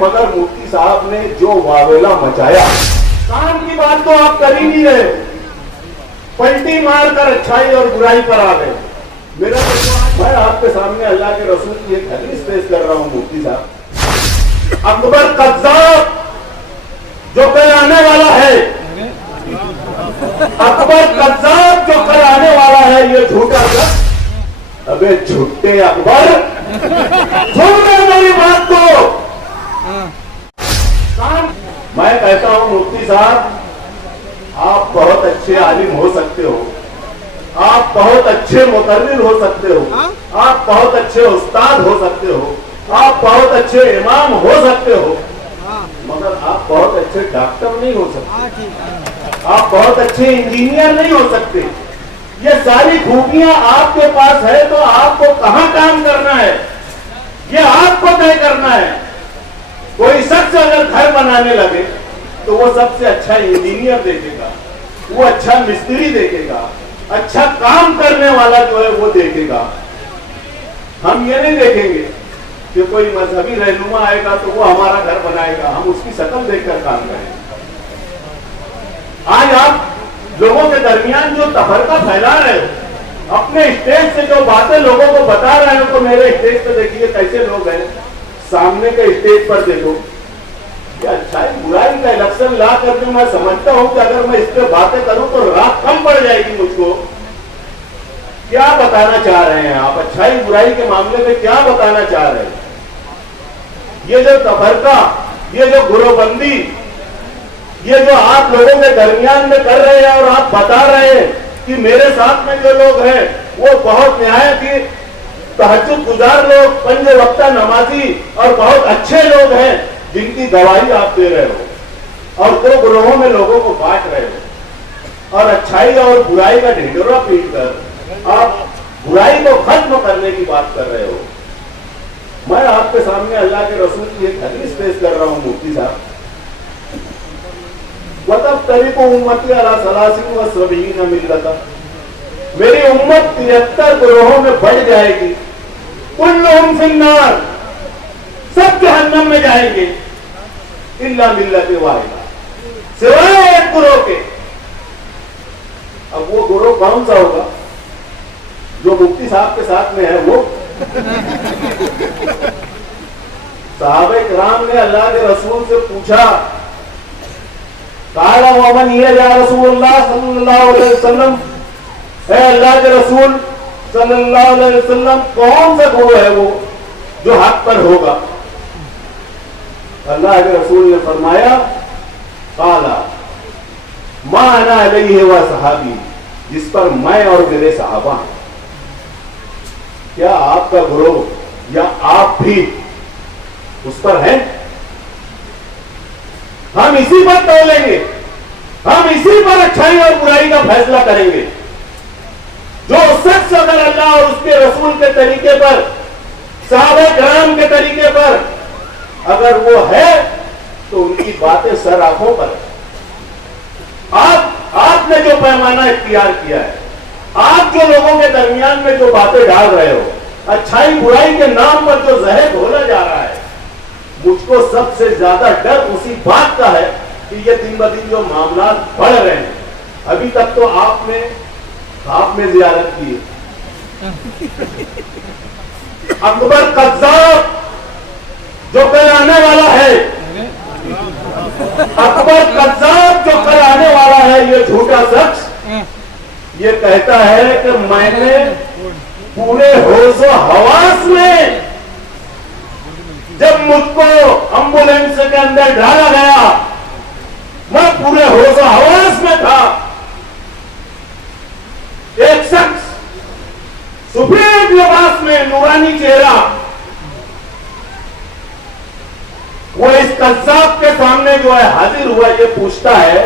मगर मुफ्ती साहब ने जो वावेला मचाया, काम की बात तो आप कर ही नहीं रहे, पलटी मारकर अच्छाई और बुराई पर आ गए। मेरा मैं आपके सामने अल्लाह के रसूल की एक हदीस पेश कर रहा हूं मुफ्ती साहब। अकबर कज़्ज़ाब जो कल आने वाला है, अकबर कज़्ज़ाब जो कल आने वाला है, ये झूठा था। अबे झूठे अकबर, सुन ले मेरी बात को। मैं कहता हूं मुफ्ती साहब, आप बहुत अच्छे आलिम हो सकते हो, आप बहुत अच्छे मुकर्रिर हो सकते हो, आप बहुत अच्छे उस्ताद हो सकते हो, आप बहुत अच्छे इमाम हो सकते हो, मगर आप बहुत अच्छे डॉक्टर नहीं हो सकते, आप बहुत अच्छे इंजीनियर नहीं हो सकते। ये सारी खूबियां आपके पास है तो आपको कहां काम करना है, ये आपको तय करना है। कोई शख्स अगर घर बनाने लगे तो वो सबसे अच्छा इंजीनियर देखेगा, वो अच्छा मिस्त्री देखेगा, अच्छा काम करने वाला जो है वो देखेगा। हम ये नहीं देखेंगे कि कोई मजहबी रहनुमा आएगा तो वो हमारा घर बनाएगा, हम उसकी शक्ल देखकर काम करेंगे। आज आप लोगों के दरमियान जो तफरका फैला रहे हो, अपने स्टेज से जो बातें लोगों को बता रहे हो, तो मेरे स्टेज पे देखिए कैसे लोग हैं, सामने के स्टेज पर देखो। अच्छाई बुराई का इलेक्शन ला करके मैं समझता हूं कि अगर मैं इस पे बातें करूं तो रात कम पड़ जाएगी मुझको। क्या बताना चाह रहे हैं आप, अच्छाई बुराई के मामले में क्या बताना चाह रहे हैं? ये जो तफरका, ये जो गुरोबंदी, ये जो आप लोगों के दरमियान में कर रहे हैं और आप बता रहे हैं कि मेरे साथ में जो लोग हैं वो बहुत निहायत ही तहज्जुद गुजार लोग, पंज वक्ता नमाजी और बहुत अच्छे लोग हैं, जिनकी गवाही आप दे रहे हो और दो ग्रोहों में लोगों को बांट रहे हो और अच्छाई और बुराई का ढिंढोरा पीट कर आप बुराई को खत्म करने की बात कर रहे हो। मैं आपके सामने अल्लाह के रसूल की एक हदीस पेश कर रहा हूं मुफ्ती साहब। वतब तरीको उम्मती अला सलासिन व सबईन मिल्लता, मेरी उम्मत 73 ग्रोहों में बढ़ जाएगी। कुल्लुहुम फिन्नार, सब जहन्नम में जाएंगे, इल्ला मिल्लत वाहिदा, सिवाय एक गुरोह के। अब वो गुरोह कौन सा होगा? जो मुफ्ती साहब के साथ में है वो। सहाबे किराम ने अल्लाह के रसूल से पूछा, काला वमन ये या रसूलुल्लाह सल्लल्लाहु अलैहि वसल्लम, है अल्लाह के रसूल सल्लल्लाहु अलैहि वसल्लम, कौन सा गुरु है वो जो हक पर होगा? अल्लाह के रसूल ने फरमाया, काला मा अना अलैहि व सहाबी, जिस पर मैं और मेरे सहाबा हैं। क्या आपका गुरु या आप भी उस पर हैं? हम इसी पर तोलेंगे, हम इसी पर अच्छाई और बुराई का फैसला करेंगे। जो शख्स अगर अल्लाह और उसके रसूल के तरीके पर, सहाबा किराम के तरीके पर अगर वो है तो उनकी बातें सर आंखों पर। आपने जो पैमाना इख्तियार किया है, आप जो लोगों के दरमियान में जो बातें डाल रहे हो, अच्छाई बुराई के नाम पर जो जहर घोला जा रहा है, मुझको सबसे ज्यादा डर उसी बात का है कि ये दिन ब दिन जो मामला बढ़ रहे हैं। अभी तक तो आपने जियारत की, अकबर कज़्ज़ाब जो कल आने वाला है, अकबर कज़्ज़ाब जो कल आने वाला है, ये झूठा शख्स ये कहता है कि मैंने पूरे होशो हवास में, जब मुझको एम्बुलेंस के अंदर डाला गया, मैं पूरे होशो हवास में था। एक शख्स सफेद लिबास में, नूरानी चेहरा, वो इस कज़्ज़ाब के सामने जो है हाजिर हुआ। ये पूछता है,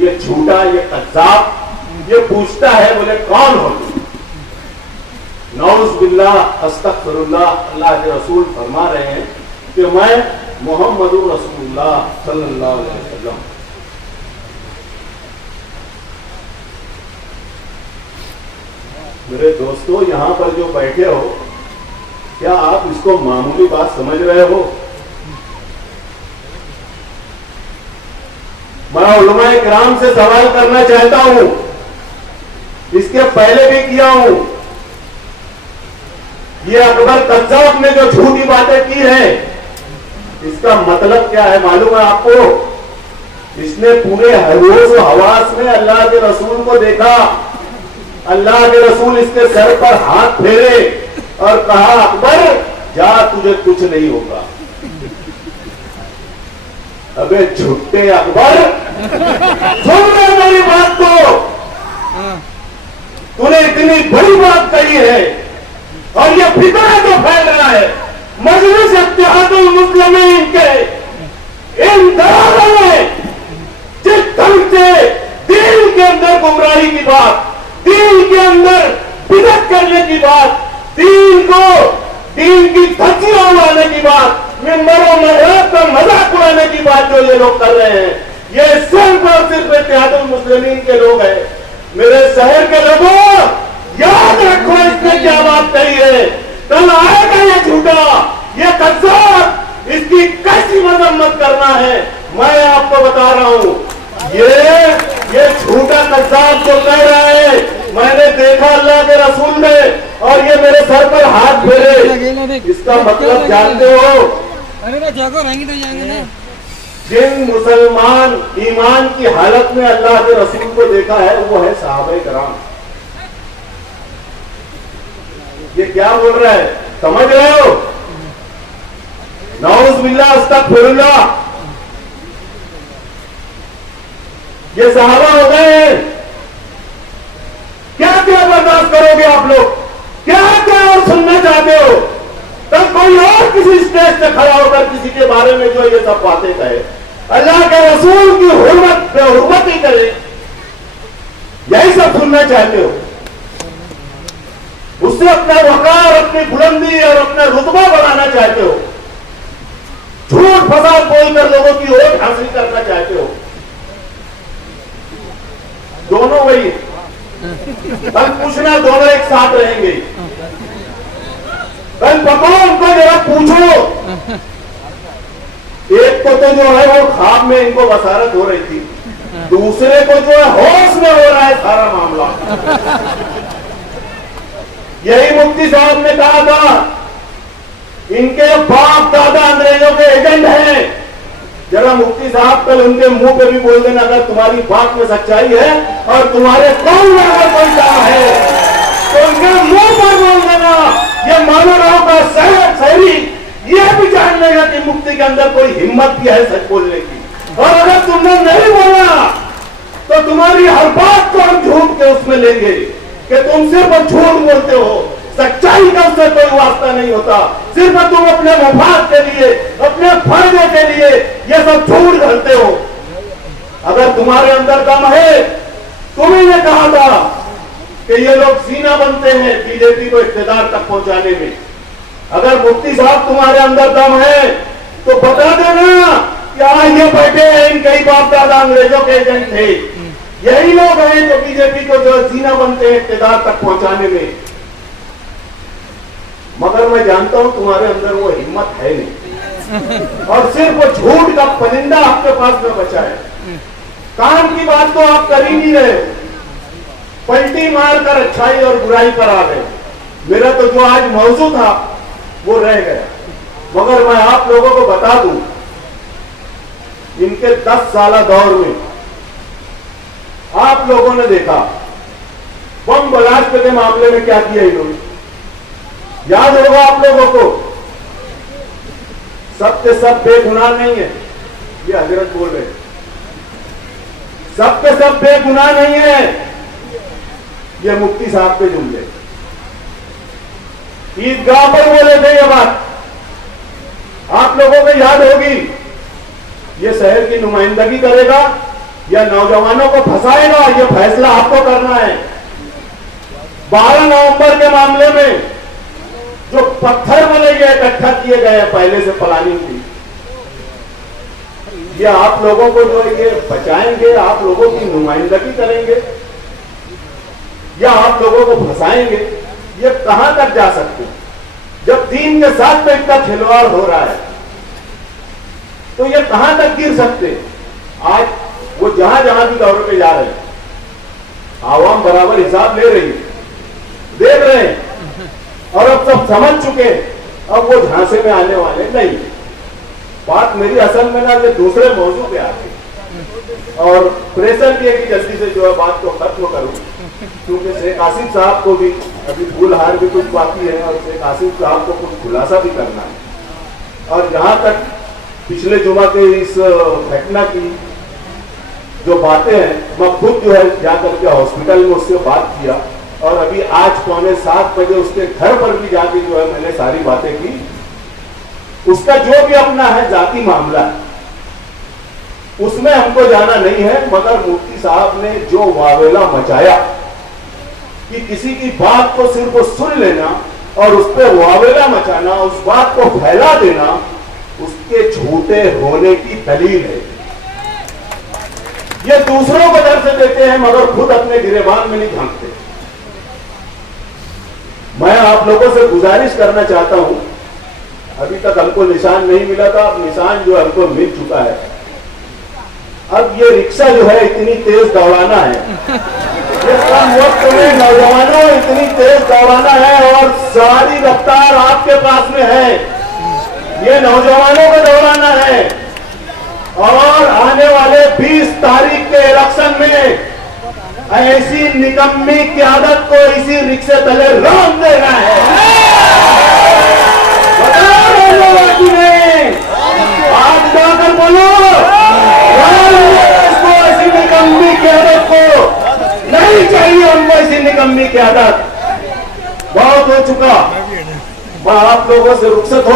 ये झूठा, ये कज़्ज़ाब, ये पूछता है, बोले कौन हो तुम? नौज़ बिल्लाह, अस्तग़फिरुल्लाह। अल्लाह के रसूल फरमा रहे हैं कि मैं मोहम्मदुर रसूलुल्लाह सल्लल्लाहु अलैहि वसल्लम। मेरे दोस्तों, यहां पर जो बैठे हो, क्या आप इसको मामूली बात समझ रहे हो? मैं उलमाए किराम से सवाल करना चाहता हूं, इसके पहले भी किया हूं। ये अकबर कज्जाब ने जो झूठी बातें की है, इसका मतलब क्या है मालूम है आपको? इसने पूरे होश हवास में अल्लाह के रसूल को देखा। अल्लाह के रसूल इसके सर पर हाथ फेरे और कहा, अकबर जा, तुझे कुछ नहीं होगा। अबे झूठे अकबर, सुन ले मेरी बात को। तूने इतनी बड़ी बात कही है और ये फितना जो फैल रहा है, मजलिस इत्तेहादुल मुस्लिमीन के इन दलालों ने जिस ढंग से दीन के अंदर गुमराही की बात, दीन के अंदर बिदअत करने की बात, दीन की धज्जियां उड़ाने की बात, मिंबरों में का मजाक उड़ाने की बात जो ये लोग कर रहे हैं, ये सिर्फ और सिर्फ इत्तेहादुल मुस्लिमीन के लोग हैं। मेरे शहर के लोगों, याद रखो इसने क्या बात कही है। कल आएगा ये झूठा, ये कज्जाब, इसकी कैसी मजम्मत करना है मैं आपको बता रहा हूं। ये झूठा कज्जाब जो कह रहा है, मैंने देखा अल्लाह के रसूल ने, और ये मेरे सर पर हाथ फेरे, इसका मतलब जानते हो? जिन मुसलमान ईमान की हालत में अल्लाह के रसूल को देखा है, वो है सहाबा किराम। ये क्या बोल रहा है, समझ रहे हो? नाउज़ बिल्लाह, अस्तगफिरुल्लाह। ये सहाबा हो गए हैं। क्या क्या बर्दाश्त करोगे आप लोग? क्या क्या और सुनना चाहते हो? तब कोई और किसी स्टेज से खड़ा होकर किसी के बारे में जो ये सब बातें कहे, अल्लाह के रसूल की हुर्मत ही करे, यही सब सुनना चाहते हो? उससे अपना वकार, अपनी बुलंदी और अपना रुतबा बढ़ाना चाहते हो? झूठ फसाद बोलकर लोगों की वोट हासिल करना चाहते हो? दोनों वही, कल पूछना दोनों एक साथ रहेंगे। कल पको उनको जरा पूछो, एक को तो जो है वो ख्वाब में इनको बसारत हो रही थी, दूसरे को जो है होश में हो रहा है सारा मामला। यही मुफ्ती साहब ने कहा था, इनके बाप दादा अंग्रेजों के एजेंट हैं। जरा मुफ्ती साहब कल उनके मुंह पे भी बोल देना, अगर तुम्हारी बात में सच्चाई है और तुम्हारे कौन में अगर कोई काम है तो उनके मुंह पर बोल देना। ये मौलानाओं का शहरी ये भी जान लेगा कि मुफ्ती के अंदर कोई हिम्मत भी है सच बोलने की। और अगर तुमने नहीं बोला तो तुम्हारी हर बात को हम झूठ के उसमें लेंगे कि तुम सिर्फ झूठ बोलते हो, सच्चाई का उससे कोई वास्ता नहीं होता। सिर्फ तुम अपने मफाद के लिए, अपने फायदे के लिए ये सब झूठ घलते हो। अगर तुम्हारे अंदर दम है, तुम्ही ने कहा था कि ये लोग सीना बनते हैं बीजेपी को इख्तियार तक पहुंचाने में। अगर मुफ्ती साहब तुम्हारे अंदर दम है तो बता देना कि आज ये बैठे हैं, इन कई बाप दादा अंग्रेजों के एजेंट थे, यही लोग हैं जो बीजेपी को जो सीना बनते हैं इख्तियार तक पहुंचाने में। मगर मैं जानता हूं तुम्हारे अंदर वो हिम्मत है नहीं, और सिर्फ वो झूठ का परिंदा आपके पास में बचा है। काम की बात तो आप कर ही नहीं रहे, पलटी मारकर अच्छाई और बुराई पर आ गए। मेरा तो जो आज मौजू था वो रह गया। मगर मैं आप लोगों को बता दूं, इनके 10 साल दौर में आप लोगों ने देखा बम ब्लास्ट के मामले में क्या किया इन्होंने, याद होगा आप लोगों को। सब के सब बेगुनाह नहीं है, ये हजरत बोल रहे, सब के सब बेगुनाह नहीं है, ये मुफ्ती साहब के जुमले ईदगाह पर बोले थे। ये बात आप लोगों को याद होगी। ये शहर की नुमाइंदगी करेगा या नौजवानों को फंसाएगा, ये फैसला आपको करना है। 12 नवंबर के मामले में जो पत्थर बने गए, इकट्ठा किए गए पहले से प्लानिंग की, ये आप लोगों को जो ये बचाएंगे, आप लोगों की नुमाइंदगी करेंगे या आप लोगों को फंसाएंगे? ये कहां तक जा सकते हैं? जब दीन के साथ में इतना खिलवाड़ हो रहा है तो ये कहां तक गिर सकते हैं? आज वो वो जहां जहां भी दौरे पे जा रहे हैं, आवाम बराबर हिसाब ले रही है, देख रहे हैं, और अब सब समझ चुके, अब वो झांसे में आने वाले नहीं। बात मेरी असल में ना ये दूसरे मौजू पे आती और प्रेशर भी है कि जल्दी से जो है बात को खत्म करूं, क्योंकि शेख आसिफ साहब को भी अभी फूल हार भी कुछ बाकी है और शेख आसिफ साहब को कुछ खुलासा भी करना है। और जहां तक पिछले जुमा के इस घटना की जो बातें हैं, मैं खुद जो है जाकर के हॉस्पिटल में उससे बात किया और अभी आज 6:45 बजे उसके घर पर भी जाके जो है मैंने सारी बातें की। उसका जो भी अपना है जाति मामला है, उसमें हमको जाना नहीं है, मगर मुफ्ती साहब ने जो वावेला मचाया कि किसी की बात को सिर्फ सुन लेना और उस पर वावेला मचाना, उस बात को फैला देना, उसके झूठे होने की दलील है। ये दूसरों को दर्द देते हैं मगर खुद अपने गिरेबान में नहीं झांकते। मैं आप लोगों से गुजारिश करना चाहता हूं, अभी तक हमको निशान नहीं मिला था, अब निशान जो हमको मिल चुका है। अब ये रिक्शा जो है इतनी तेज दौड़ाना है, ये कम वक्त में नौजवानों इतनी तेज दौड़ाना है और सारी रफ्तार आपके पास में है, ये नौजवानों को दौड़ाना है और आने वाले 20 तारीख के इलेक्शन में ऐसी निकम्मी क़यादत को इसी रिक्शे तले रोक देना है। आज जाकर बोलो, इसको ऐसी निकम्मी क़यादत को नहीं चाहिए, हमको ऐसी निकम्मी क़यादत। बहुत हो चुका, मैं आप लोगों से रुखसत हो